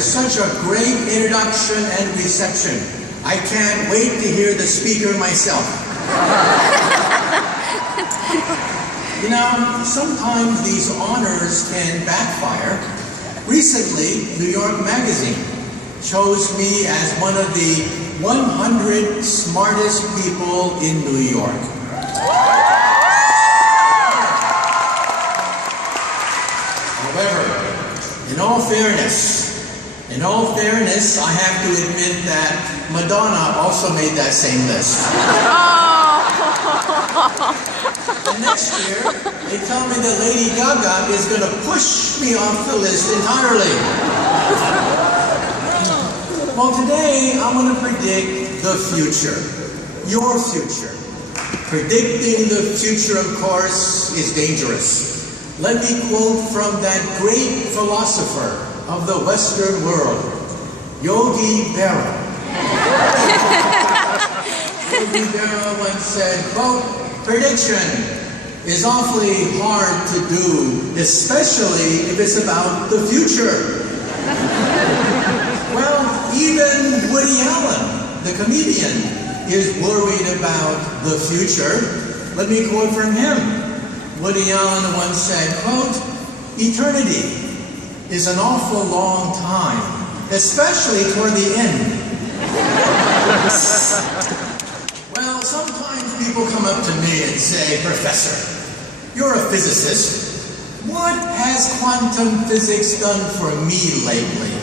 for such a great introduction and reception. I can't wait to hear the speaker myself. You know, sometimes these honors can backfire. Recently, New York Magazine chose me as one of the 100 smartest people in New York. However, in all fairness, I have to admit that Madonna also made that same list. And next year, they tell me that Lady Gaga is going to push me off the list entirely. Well, today, I'm going to predict the future. Your future. Predicting the future, of course, is dangerous. Let me quote from that great philosopher of the Western world, Yogi Berra. Yogi Berra once said, quote, "Prediction is awfully hard to do, especially if it's about the future." Well, even Woody Allen, the comedian, is worried about the future. Let me quote from him. Woody Allen once said, quote, "Eternity is an awful long time, especially toward the end." Well, sometimes people come up to me and say, "Professor, you're a physicist. What has quantum physics done for me lately?"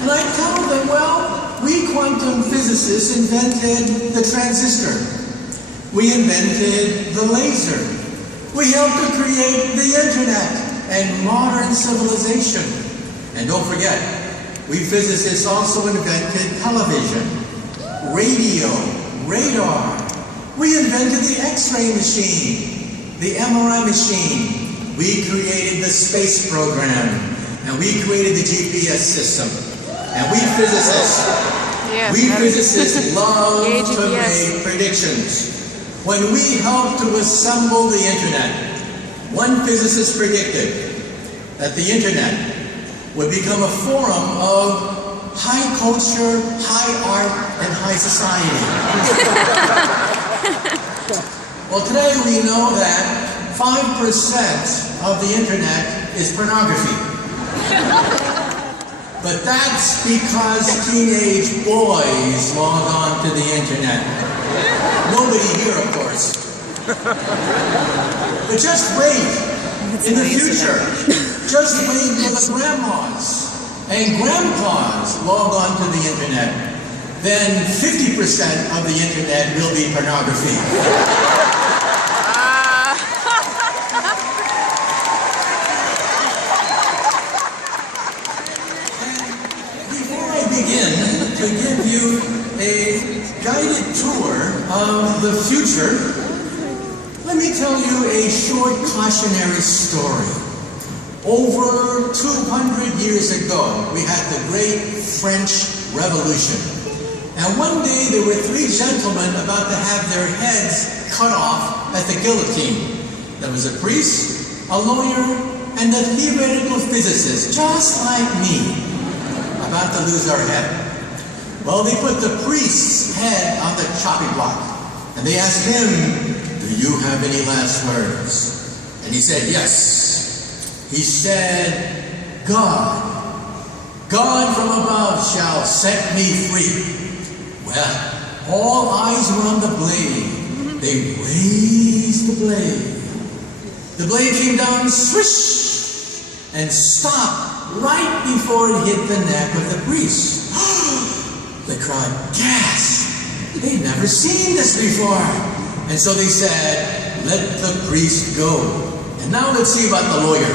And I tell them, well, we quantum physicists invented the transistor. We invented the laser. We helped to create the internet and modern civilization. And don't forget, we physicists also invented television, radio, radar. We invented the X-ray machine, the MRI machine. We created the space program, and we created the GPS system. And we physicists love to make predictions. When we helped to assemble the internet, one physicist predicted that the internet would become a forum of high culture, high art, and high society. Well, today we know that 5% of the internet is pornography. But that's because teenage boys log on to the internet. Nobody here, of course. But just wait. In the future, just wait till the grandmas and grandpas log on to the internet. Then 50% of the internet will be pornography. To give you a guided tour of the future, let me tell you a short cautionary story. Over 200 years ago, we had the Great French Revolution. And one day there were 3 gentlemen about to have their heads cut off at the guillotine. There was a priest, a lawyer, and a theoretical physicist, just like me, about to lose their head. Well, they put the priest's head on the chopping block, and they asked him, "Do you have any last words?" And he said, "Yes." He said, God from above shall set me free." Well, all eyes were on the blade. They raised the blade. The blade came down, swish, and stopped right before it hit the neck of the priest. They cried, "Gasp! They'd never seen this before." And so they said, "Let the priest go." And now let's see about the lawyer.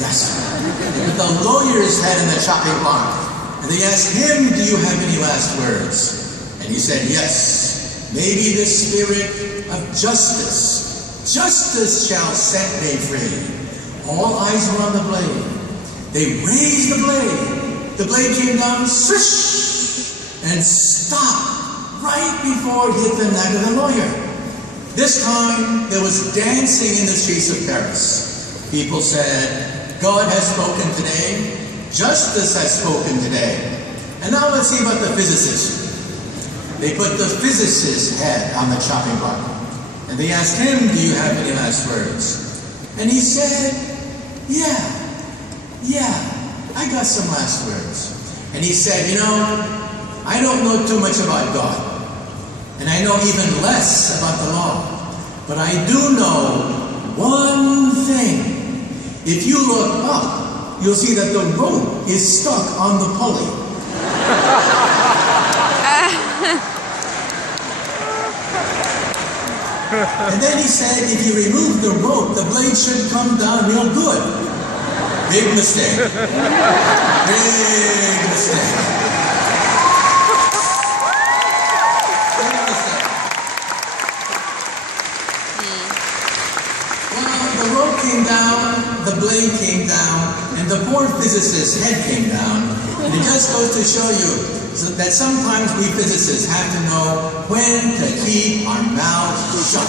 Yes. They put the lawyer's head in the chopping block. And they asked him, "Do you have any last words?" And he said, "Yes. Maybe the spirit of justice shall set me free." All eyes were on the blade. They raised the blade. The blade came down, swish, and stopped right before it hit the neck of the lawyer. This time, there was dancing in the streets of Paris. People said, God has spoken today. Justice has spoken today. And now let's see about the physicist. They put the physicist's head on the chopping block. And they asked him, do you have any last words? And he said, yeah, I got some last words. And he said, you know, I don't know too much about God. And I know even less about the law. But I do know one thing. If you look up, you'll see that the rope is stuck on the pulley. And then he said, if you remove the rope, the blade should come down real good. Big mistake. Big mistake. The rope came down, the blade came down, and the poor physicist's head came down. And it just goes to show you that sometimes we physicists have to know when to keep our mouths shut.